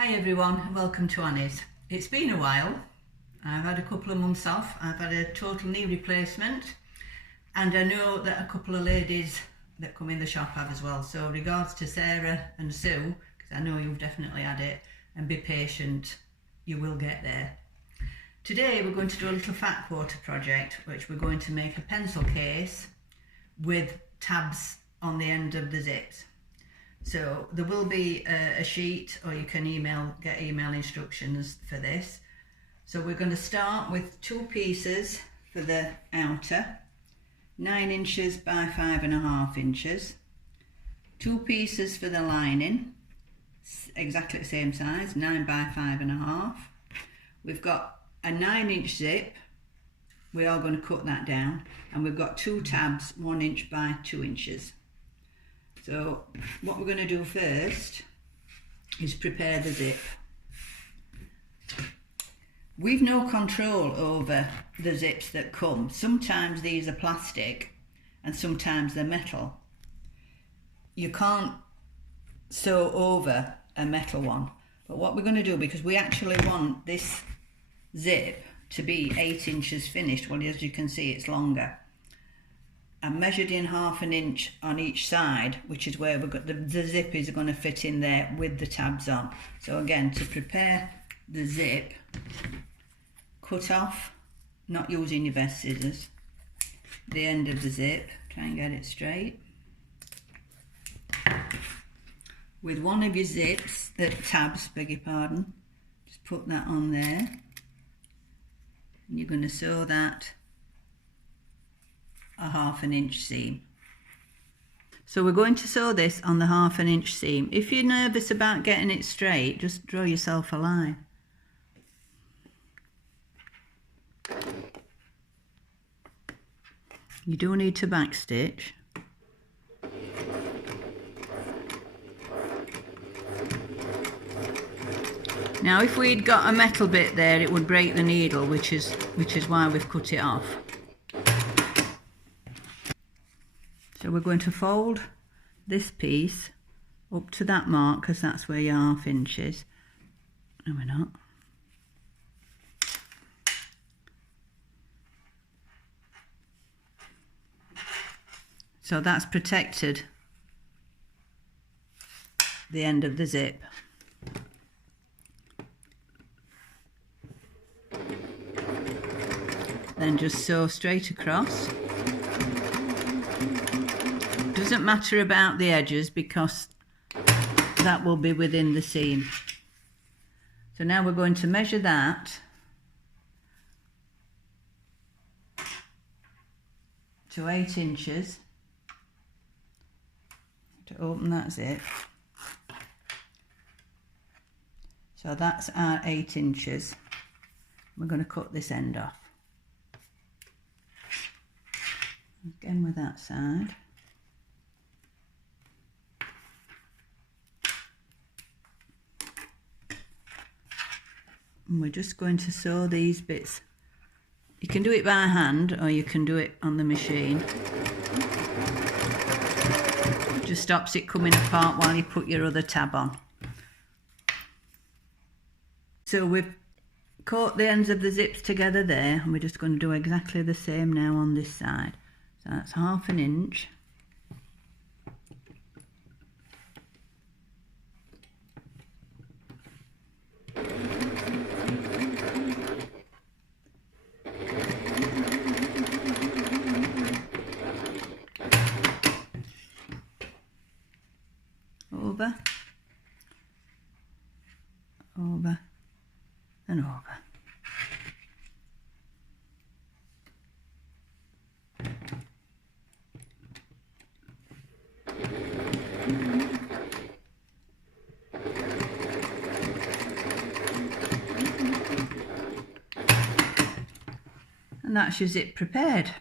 Hi everyone, welcome to Annie's. It's been a while. I've had a couple of months off. I've had a total knee replacement, and I know that a couple of ladies that come in the shop have as well. So regards to Sarah and Sue, because I know you've definitely had it, and be patient, you will get there. Today we're going to do a little fat quarter project, which we're going to make a pencil case with tabs on the end of the zips. So there will be a sheet, or you can get email instructions for this. So we're going to start with 2 pieces for the outer, 9 inches by 5.5 inches, 2 pieces for the lining, exactly the same size, 9 by 5.5. We've got a 9-inch zip. We are going to cut that down, and we've got 2 tabs, 1 inch by 2 inches. So what we're going to do first is prepare the zip. We've no control over the zips that come. Sometimes these are plastic and sometimes they're metal. You can't sew over a metal one. But what we're going to do, because we actually want this zip to be 8 inches finished, well, as you can see, it's longer. I measured in 1/2 inch on each side, which is where we've got the zippies are going to fit in there with the tabs on. So again, to prepare the zip, cut off, not using your best scissors, the end of the zip, try and get it straight. With one of your zips, tabs, beg your pardon, just put that on there, and you're going to sew that a 1/2 inch seam. So we're going to sew this on the 1/2 inch seam. If you're nervous about getting it straight, just draw yourself a line. You do need to backstitch. Now if we'd got a metal bit there, it would break the needle, which is why we've cut it off. So we're going to fold this piece up to that mark, because that's where your 1/2 inch is. No, we're not. So that's protected the end of the zip. Then just sew straight across. Doesn't matter about the edges, because that will be within the seam. So now we're going to measure that to 8 inches to open that zip. So that's our 8 inches. We're going to cut this end off. Again with that side. And we're just going to sew these bits. You can do it by hand, or you can do it on the machine. It just stops it coming apart while you put your other tab on. So we've caught the ends of the zips together there, and we're just going to do exactly the same now on this side. So that's 1/2 inch. Over, over, and over. And that's your zip prepared.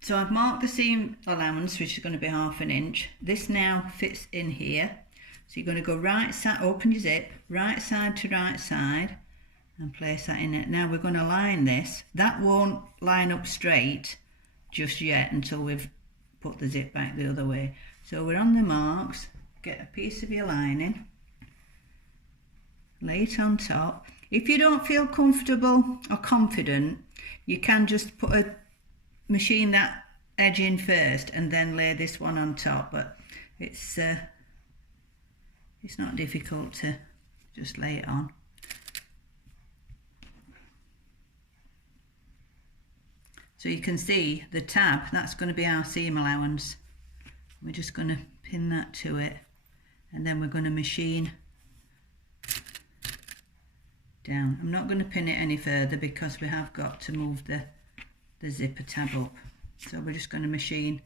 So I've marked the seam allowance, which is going to be 1/2 inch. This now fits in here. So you're going to go right side, open your zip, right side to right side, and place that in it. Now we're going to line this. That won't line up straight just yet until we've put the zip back the other way. So we're on the marks, get a piece of your lining, lay it on top. If you don't feel comfortable or confident, you can just machine that edge in first and then lay this one on top, but it's not difficult to just lay it on. So you can see the tab, that's going to be our seam allowance. We're just going to pin that to it, and then we're going to machine down. I'm not going to pin it any further because we have got to move the zipper tab up. So we're just going to machine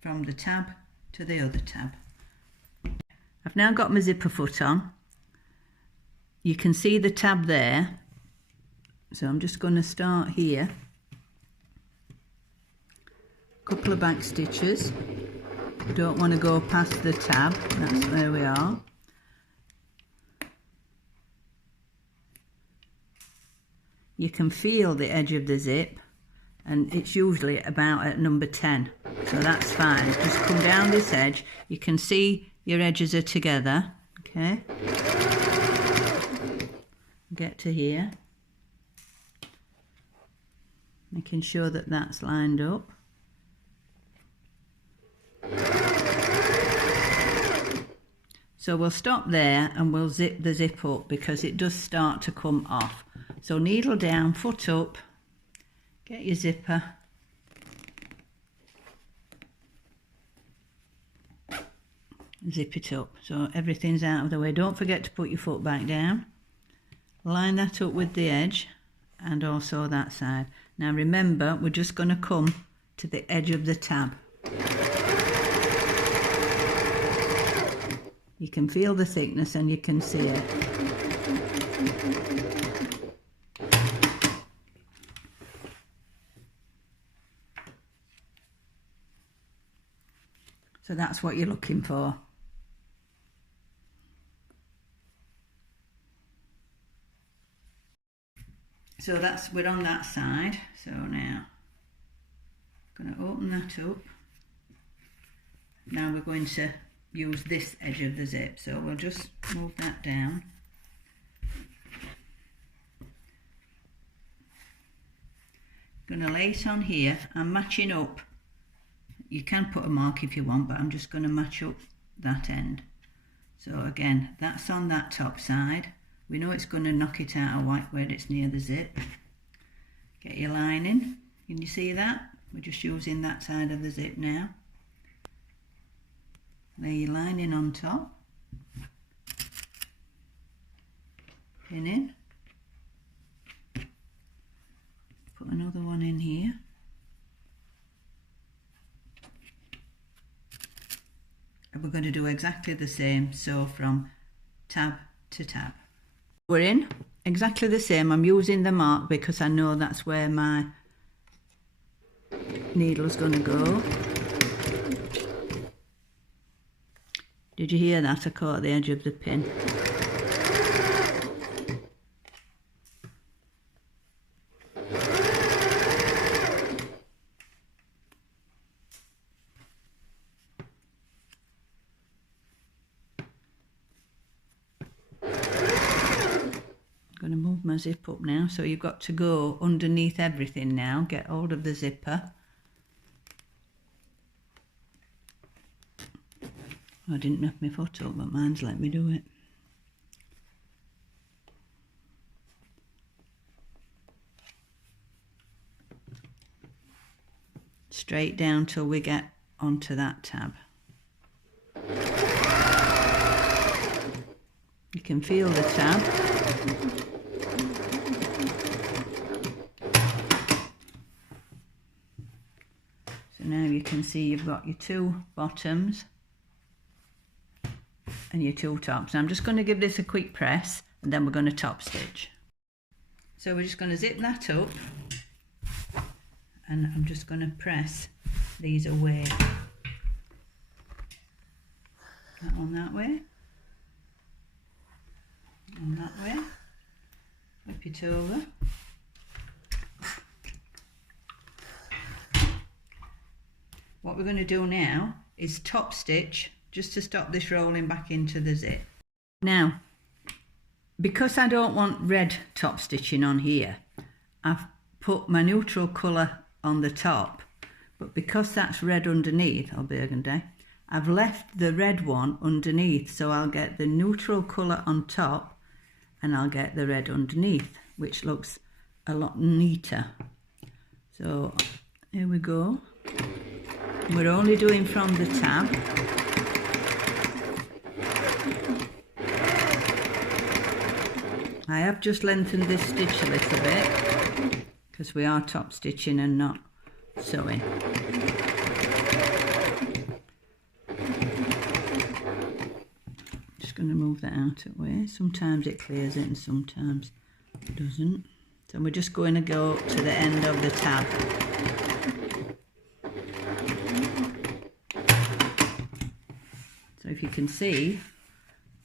from the tab to the other tab. I've now got my zipper foot on. You can see the tab there. So I'm just going to start here. Couple of back stitches. Don't want to go past the tab. That's where we are. You can feel the edge of the zip, and it's usually about at number 10, so that's fine. Just come down this edge. You can see your edges are together, okay? Get to here, making sure that that's lined up. So we'll stop there and we'll zip the zip up because it does start to come off. So needle down, foot up, get your zipper, zip it up so everything's out of the way. Don't forget to put your foot back down. Line that up with the edge and also that side. Now remember, we're just going to come to the edge of the tab. You can feel the thickness and you can see it. So that's what you're looking for. So we're on that side. So now I'm going to open that up. Now we're going to use this edge of the zip, so we'll just move that down. Going to lay it on here. I'm matching up. You can put a mark if you want, but I'm just going to match up that end. So again, that's on that top side. We know it's going to knock it out of whack where it's near the zip. Get your lining. Can you see that? We're just using that side of the zip now. Lay your lining on top. Pin in. Put another one in here. And we're going to do exactly the same, so from tab to tab. We're in exactly the same. I'm using the mark because I know that's where my needle's going to go. Did you hear that? I caught the edge of the pin. I'm going to move my zip up now, so you've got to go underneath everything now, get hold of the zipper. I didn't lift my foot up, but mine's let me do it. Straight down till we get onto that tab. You can feel the tab. So now you can see you've got your two bottoms and your two tops. Now I'm just going to give this a quick press and then we're going to top stitch. So we're just going to zip that up and I'm just going to press these away. That one that way, and that way. Flip it over. What we're going to do now is top stitch just to stop this rolling back into the zip. Now because I don't want red top stitching on here, I've put my neutral colour on the top, but because that's red underneath, or burgundy, I've left the red one underneath, so I'll get the neutral colour on top and I'll get the red underneath, which looks a lot neater. So here we go. We're only doing from the tab. I have just lengthened this stitch a little bit because we are top stitching and not sewing. Just going to move that out of the way. Sometimes it clears it and sometimes it doesn't. So we're just going to go to the end of the tab. So if you can see,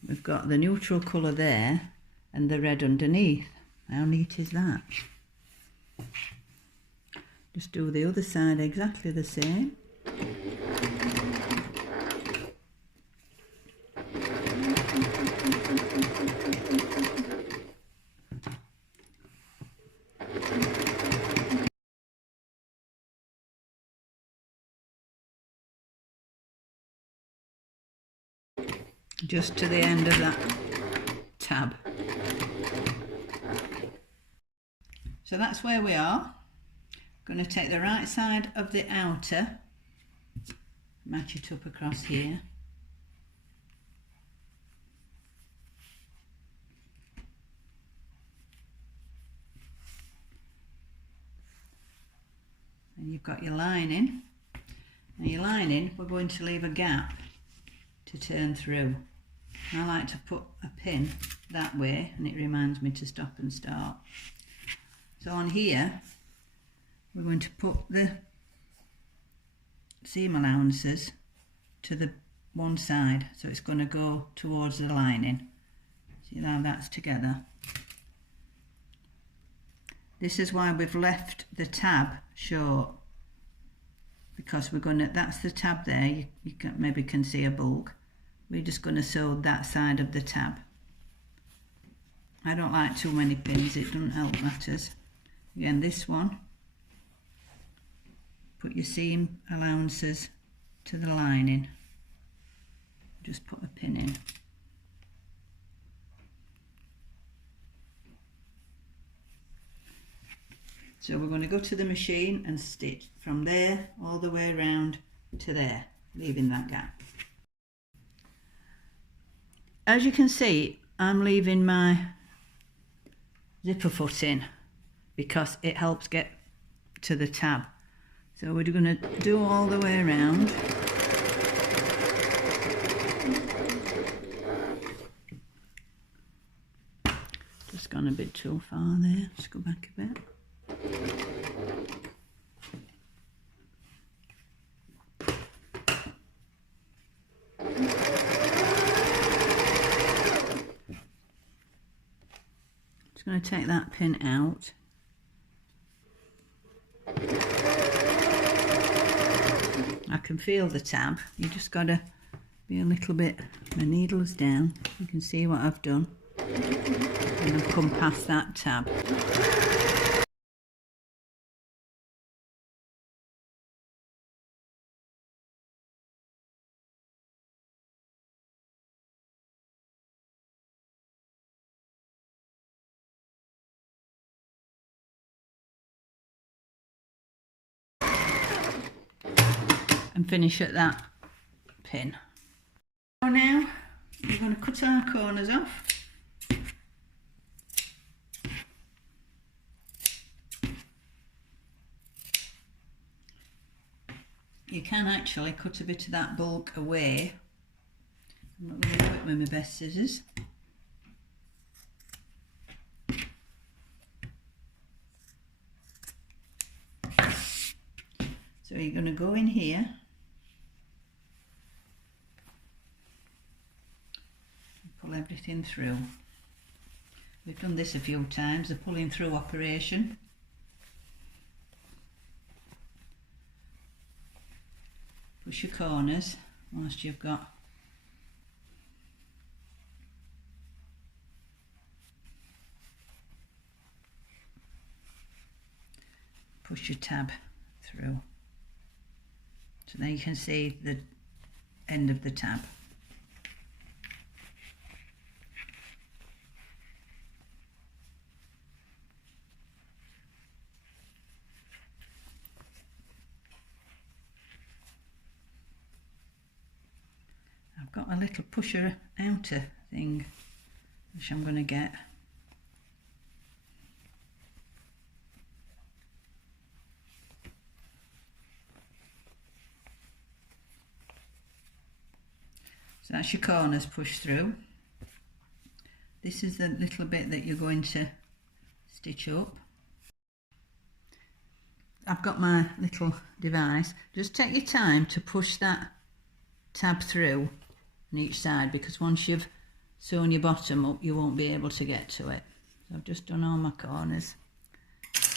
we've got the neutral colour there and the red underneath. How neat is that? Just do the other side exactly the same. Just to the end of that tab. So that's where we are. Going to take the right side of the outer, match it up across here. And you've got your lining. And your lining, we're going to leave a gap to turn through. I like to put a pin that way and it reminds me to stop and start. So on here we're going to put the seam allowances to the one side, so it's going to go towards the lining. See how that's together. This is why we've left the tab short, because we're going to, that's the tab there, you can, maybe can see a bulk. We're just going to sew that side of the tab. I don't like too many pins, it doesn't help matters. Again, this one, put your seam allowances to the lining. Just put a pin in. So we're going to go to the machine and stitch from there all the way around to there, leaving that gap. As you can see, I'm leaving my zipper foot in because it helps get to the tab. So we're going to do all the way around. Just gone a bit too far there, let's go back a bit. Just going to take that pin out. I can feel the tab, you just got to be a little bit, my needle's down, you can see what I've done, and I've come past that tab. And finish at that pin. So now we're going to cut our corners off. You can actually cut a bit of that bulk away. I'm not going to do it with my best scissors. So you're going to go in here. Pull everything through. We've done this a few times, the pulling through operation. Push your corners whilst you've got push your tab through. So then you can see the end of the tab. I've got a little pusher outer thing which I'm going to get. So that's your corners pushed through. This is the little bit that you're going to stitch up. I've got my little device. Just take your time to push that tab through on each side, because once you've sewn your bottom up you won't be able to get to it. So I've just done all my corners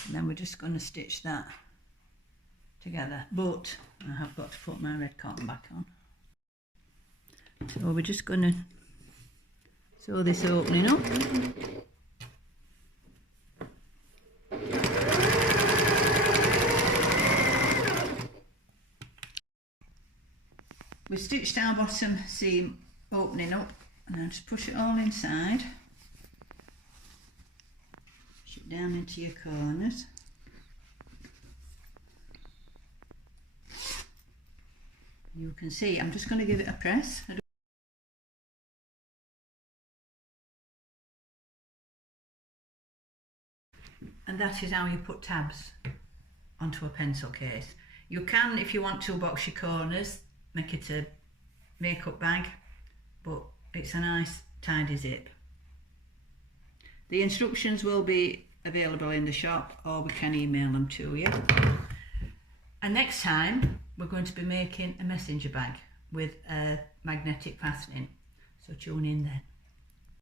and then we're just going to stitch that together, but I have got to put my red cotton back on. So we're just going to sew this opening up. We've stitched our bottom seam opening up, and then just push it all inside. Push it down into your corners. You can see I'm just going to give it a press. And that is how you put tabs onto a pencil case. You can, if you want to, box your corners, make it a makeup bag, but it's a nice tidy zip. The instructions will be available in the shop, or we can email them to you. And next time we're going to be making a messenger bag with a magnetic fastening, so tune in then.